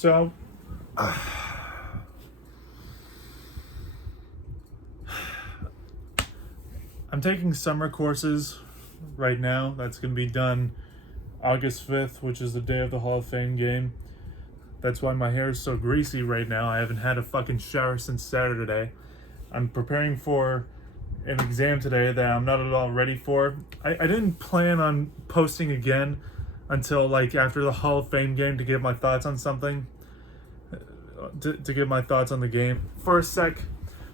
So, I'm taking summer courses right now. That's going to be done August 5th, which is the day of the Hall of Fame game. That's why my hair is so greasy right now. I haven't had a fucking shower since Saturday. I'm preparing for an exam today that I'm not at all ready for. I didn't plan on posting again until like after the Hall of Fame game to give my thoughts on something. To give my thoughts on the game. For a sec,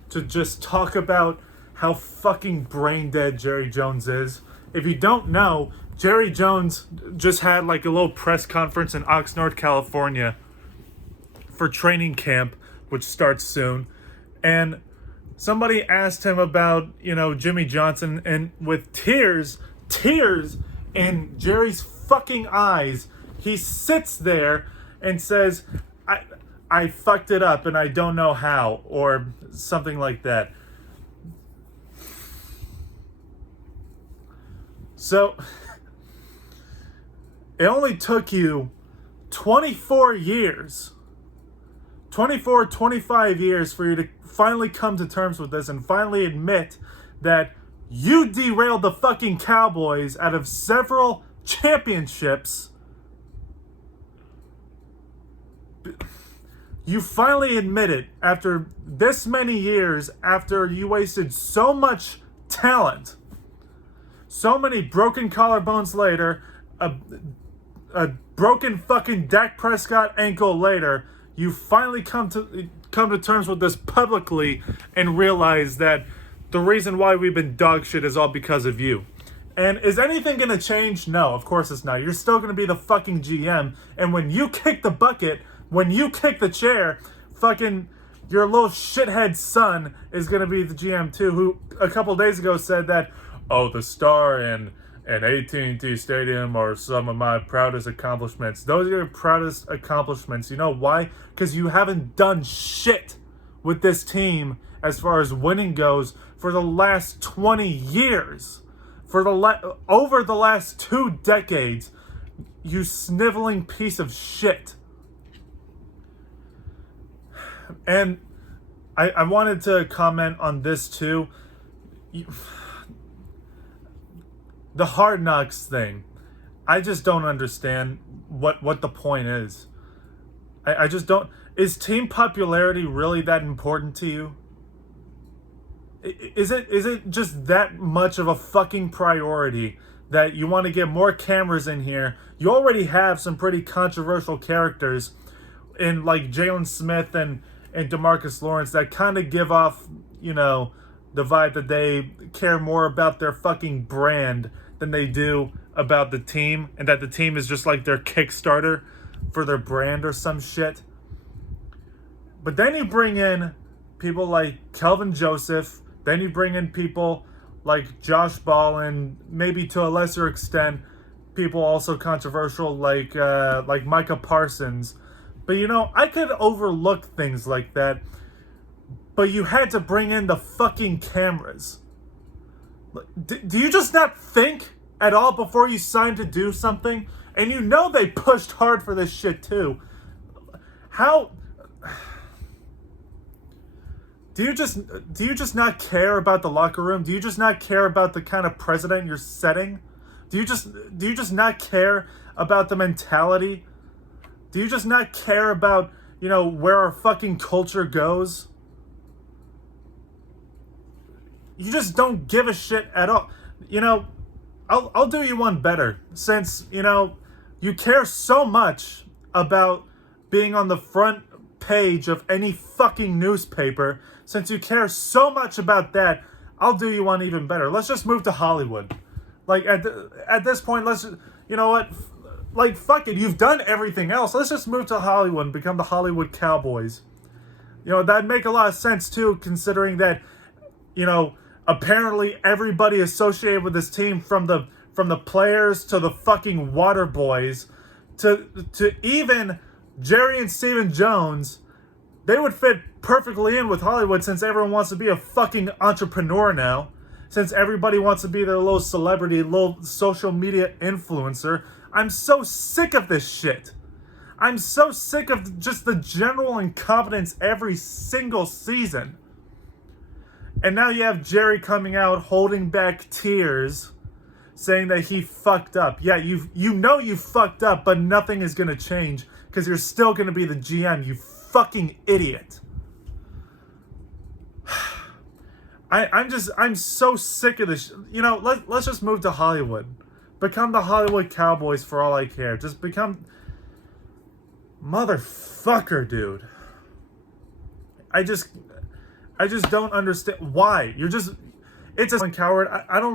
to just talk about how fucking brain dead Jerry Jones is. If you don't know, Jerry Jones just had like a little press conference in Oxnard, California for training camp, which starts soon. And somebody asked him about, Jimmy Johnson, and with tears in Jerry's fucking eyes, he sits there and says, I fucked it up and I don't know how, or something like that. So, it only took you 25 years for you to finally come to terms with this and finally admit that you derailed the fucking Cowboys out of several championships. You finally admit it after this many years, after you wasted so much talent, so many broken collarbones later, a broken fucking Dak Prescott ankle later. You finally come to terms with this publicly and realize that the reason why we've been dog shit is all because of you. And is anything going to change? No, of course it's not. You're still going to be the fucking GM. And when you kick the bucket, when you kick the chair, fucking your little shithead son is going to be the GM too, who a couple days ago said that, the Star and AT&T Stadium are some of my proudest accomplishments. Those are your proudest accomplishments. You know why? Because you haven't done shit with this team as far as winning goes for the last 20 years. Over the last 2 decades, you sniveling piece of shit. And I wanted to comment on this too. The Hard Knocks thing. I just don't understand what the point is. I just don't. Is team popularity really that important to you? Is it just that much of a fucking priority that you want to get more cameras in here? You already have some pretty controversial characters in like Jalen Smith and DeMarcus Lawrence that kind of give off, the vibe that they care more about their fucking brand than they do about the team, and that the team is just like their Kickstarter for their brand or some shit. But then you bring in people like Kelvin Joseph, then you bring in people like Josh Ball, and maybe to a lesser extent, people also controversial like Micah Parsons. But I could overlook things like that, but you had to bring in the fucking cameras. Do you just not think at all before you sign to do something? And they pushed hard for this shit too. How do you just not care about the locker room? Do you just not care about the kind of president you're setting? Do you just not care about the mentality? Do you just not care about, where our fucking culture goes? You just don't give a shit at all. I'll do you one better. Since, you care so much about being on the front page of any fucking newspaper, since you care so much about that, I'll do you one even better. Let's just move to Hollywood. Like, at this point, fuck it. You've done everything else. Let's just move to Hollywood and become the Hollywood Cowboys. That'd make a lot of sense, too, considering that, apparently everybody associated with this team, from the players to the fucking water boys to even Jerry and Stephen Jones, they would fit perfectly in with Hollywood, since everyone wants to be a fucking entrepreneur now. Since everybody wants to be their little celebrity, little social media influencer. I'm so sick of this shit. I'm so sick of just the general incompetence every single season. And now you have Jerry coming out holding back tears, saying that he fucked up. Yeah, you know you fucked up, but nothing is going to change because you're still going to be the GM, you fucking idiot. I'm so sick of this. You know, let's just move to Hollywood. Become the Hollywood Cowboys for all I care. Just become... Motherfucker, dude. I just don't understand why. You're just... It's a coward. I don't